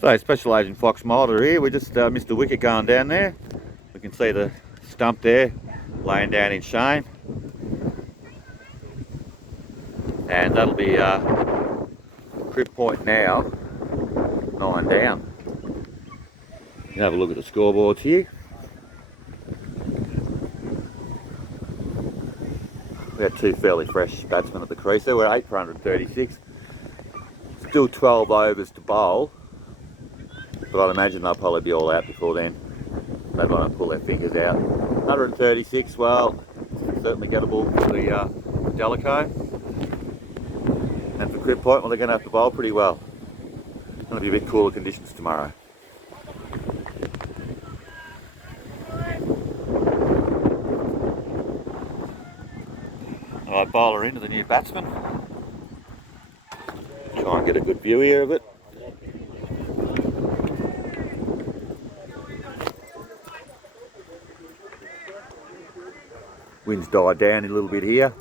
So, Special Agent Fox Mulder here. We just missed a wicket going down there. We can see the stump there laying down in shame. And that'll be crib point now, 9 down. You can have a look at the scoreboards here. We had two fairly fresh batsmen at the crease there. We're 8 for 136. Still 12 overs to bowl. But I'd imagine they'll probably be all out before then. They want to pull their fingers out. 136, well, certainly gettable for the Delacombe. And for crib point, well, they're going to have to bowl pretty well. It's going to be a bit cooler conditions tomorrow. Alright, bowler into the new batsman. Try and get a good view here of it. Wind's died down a little bit here.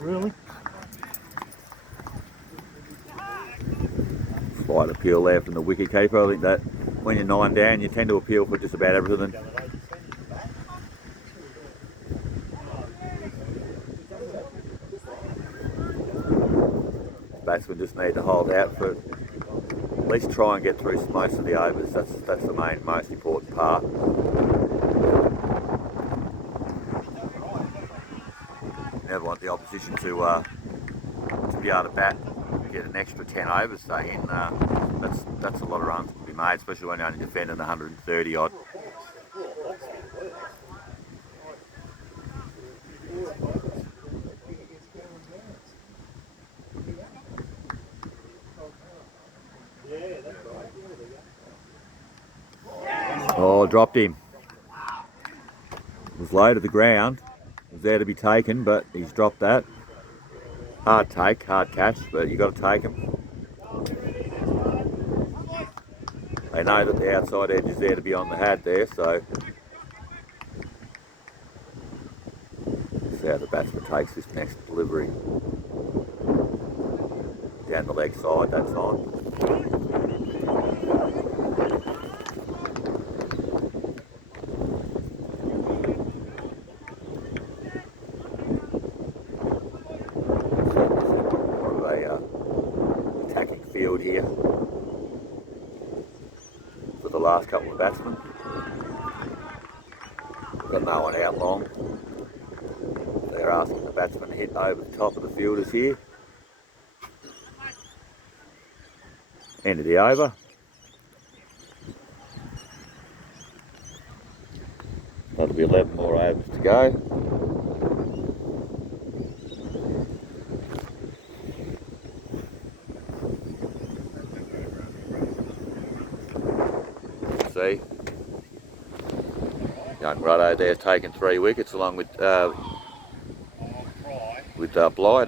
Really? Slight appeal there from the wicket keeper. I think that when you're 9 down, you tend to appeal for just about everything. Batsmen just need to hold out for at least try and get through most of the overs. That's the most important part. You never want the opposition to be able to bat, get an extra 10 overs, say in. That's a lot of runs to be made, especially when you're only defending 130 odd. Oh, dropped him. It was low to the ground. It was there to be taken, but he's dropped that. Hard take, hard catch, but you've got to take him. They know that the outside edge is there to be on the hat there, so see how the batsman takes this next delivery. Down the leg side, that's on. Attacking field here for the last couple of batsmen. Got no one out long. They're asking the batsman to hit over the top of the fielders here. End of the over. That'll be 11 more overs to go. See, young Ruddo there taking 3 wickets along with Blythe,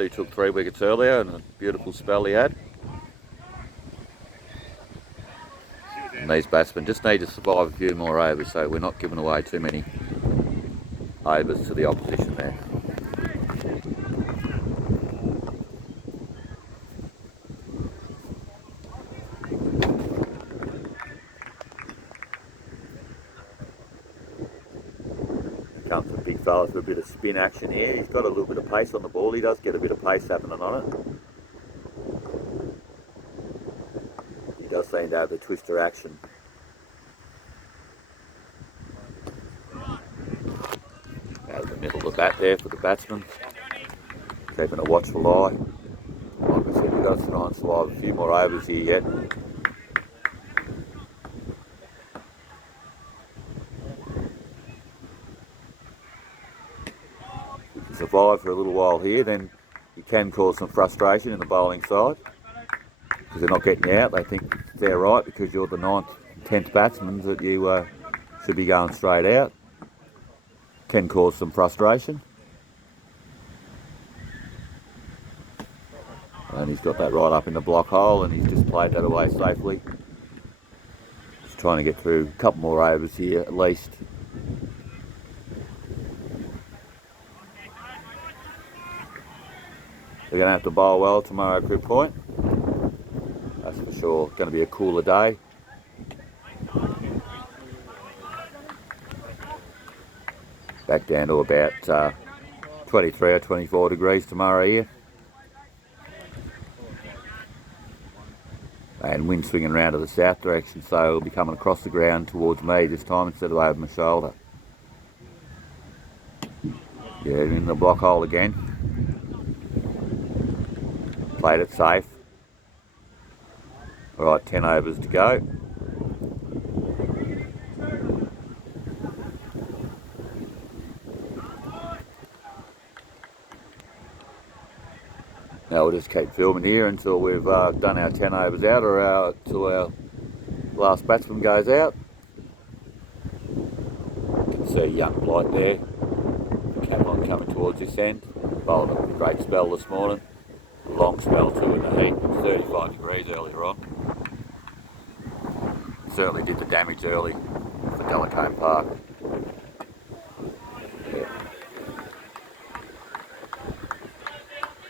who took 3 wickets earlier, and a beautiful spell he had. And these batsmen just need to survive a few more overs, so we're not giving away too many overs to the opposition there. Comes a big fella for a bit of spin action here. He's got a little bit of pace on the ball. He does get a bit of pace happening on it. He does seem to have the twister action. Out of the middle of the bat there for the batsman. Keeping a watchful eye. Like I said, we've got to try and survive a few more overs here yet. Survive for a little while here, then you can cause some frustration in the bowling side because they're not getting you out. They think they're right because you're the 9th, 10th batsman that you should be going straight out. Can cause some frustration. And he's got that right up in the block hole, and he's just played that away safely. Just trying to get through a couple more overs here at least. We're going to have to bowl well tomorrow at Crib Point. That's for sure. Going to be a cooler day. Back down to about 23 or 24 degrees tomorrow here. And wind swinging around to the south direction, so it'll be coming across the ground towards me this time instead of over my shoulder. Yeah, in the block hole again. Played it safe. Alright, 10 overs to go. Now we'll just keep filming here until we've done our 10 overs out, or till our last batsman goes out. You can see young Blight there. The Camelon coming towards this end. Bowled a great spell this morning. A long spell too in the heat. 35 degrees earlier on. Certainly did the damage early for Delacombe Park. Yeah.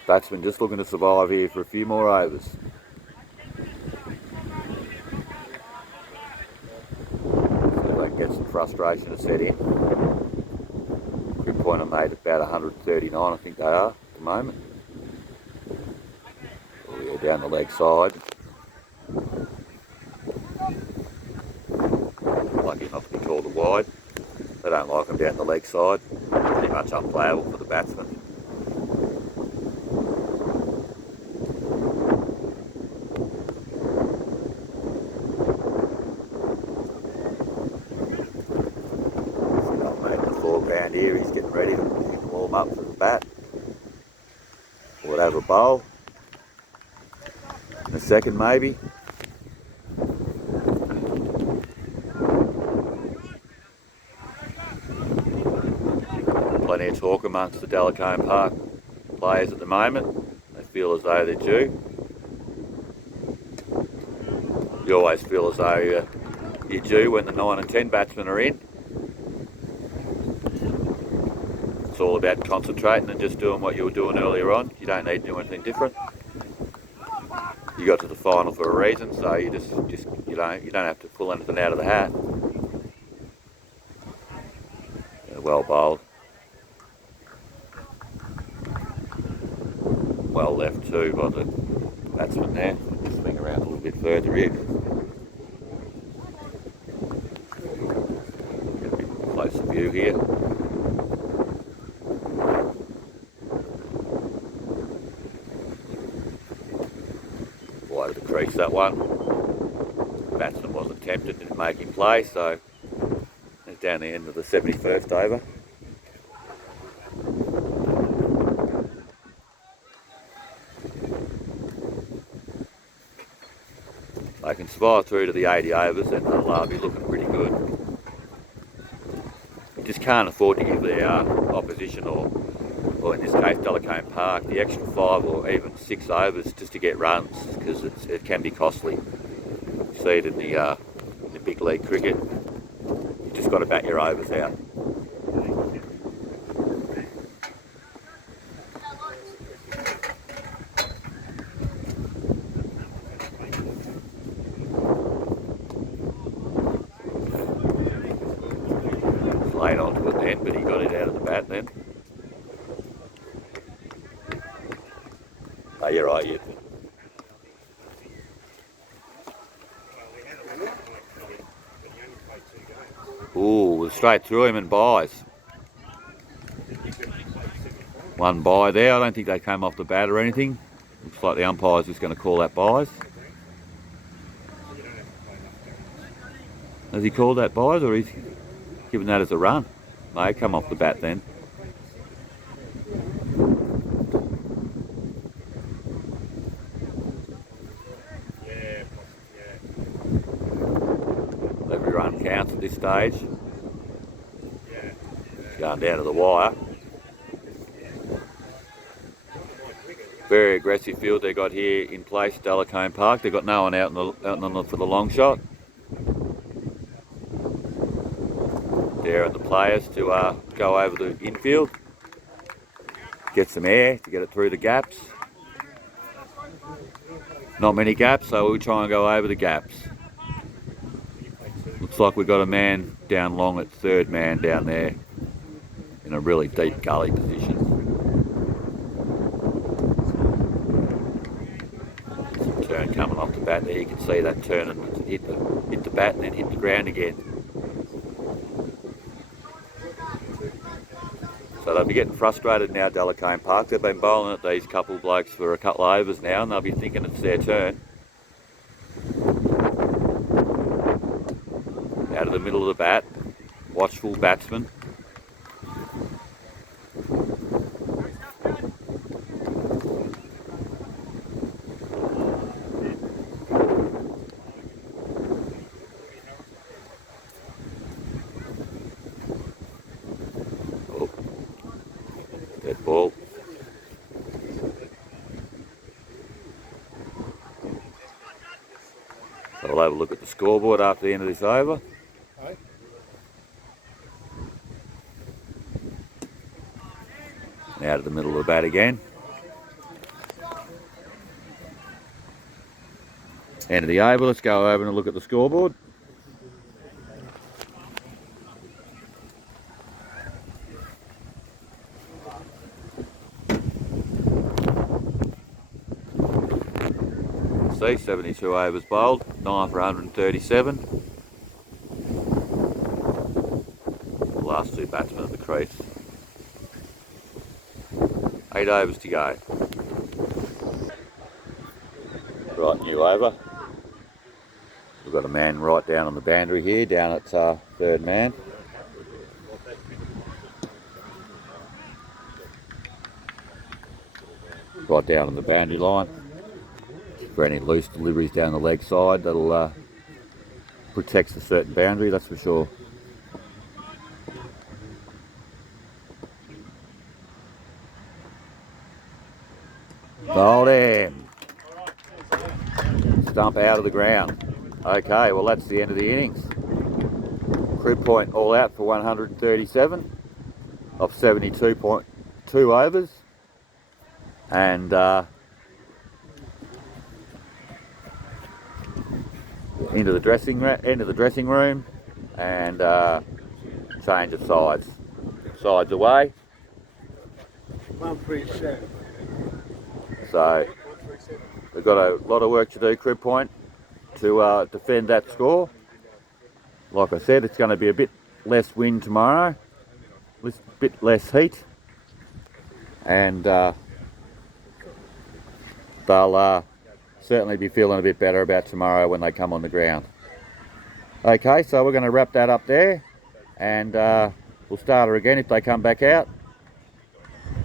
Batsman just looking to survive here for a few more overs. See if they can get some frustration to set in. Crib Point are made about 139, I think they are at the moment. Oh yeah, down the leg side. Lucky not to be called a wide. They don't like them down the leg side. Pretty much unplayable for the batsman. Here he's getting ready to warm up for the bat. We'll have a bowl in a second maybe. Plenty of talk amongst the Delacombe Park players at the moment. They feel as though they're due. You always feel as though you're due when the 9 and 10 batsmen are in. It's all about concentrating and just doing what you were doing earlier on. You don't need to do anything different. You got to the final for a reason, so you you don't have to pull anything out of the hat. Yeah, well bowled. Well left too by the batsman there. Swing around a little bit further here. Get a bit closer view here. Wide of the crease that one. Batsman wasn't tempted, didn't make him play, so it's down the end of the 71st over. They can survive through to the 80 overs and they'll be looking pretty good. You just can't afford to give the opposition, or in this case Delacombe Park, the extra 5 or even 6 overs just to get runs, because it can be costly. You see it in the big league cricket. You just got to bat your overs out. Late onto it then, but he got it out of the bat then. Oh, you're right, yeah. Ooh, straight through him and buys. One bye there. I don't think they came off the bat or anything. Looks like the umpire's just going to call that buys. Has he called that buys, or he's given that as a run? May come off the bat then. Every run counts at this stage. It's going down to the wire. Very aggressive field they got here in place at Delacombe Park. They've got no one out for the long shot. Daring the players to go over the infield, get some air to get it through the gaps. Not many gaps, so we'll try and go over the gaps. Looks like we've got a man down long at third man down there in a really deep gully position. Some turn coming off the bat there. You can see that turn and hit the bat and then hit the ground again. So they'll be getting frustrated now, Delacombe Park. They've been bowling at these couple blokes for a couple of overs now, and they'll be thinking it's their turn. Out of the middle of the bat, watchful batsman. Oh, dead ball. So we'll have a look at the scoreboard after the end of this over. Out of the middle of the bat again. End of the over. Let's go over and look at the scoreboard. See, 72 overs bowled, 9 for 137. The last two batsmen at the crease. 8 overs to go. Right, new over. We've got a man right down on the boundary here, down at third man. Right down on the boundary line. For any loose deliveries down the leg side, that'll protects a certain boundary, that's for sure. Hold him. Stump out of the ground. Okay, well that's the end of the innings. Crib point all out for 137 off 72.2 overs. And into the dressing room and change of sides. Sides away. 137. So we've got a lot of work to do, Crib Point, to defend that score. Like I said, it's going to be a bit less wind tomorrow, a bit less heat, and they'll certainly be feeling a bit better about tomorrow when they come on the ground. Okay, so we're going to wrap that up there, and we'll start her again if they come back out.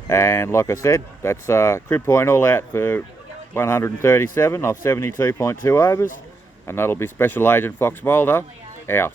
And like I said, that's Crib Point all out for 137 off 72.2 overs, and that'll be Special Agent Fox Mulder out.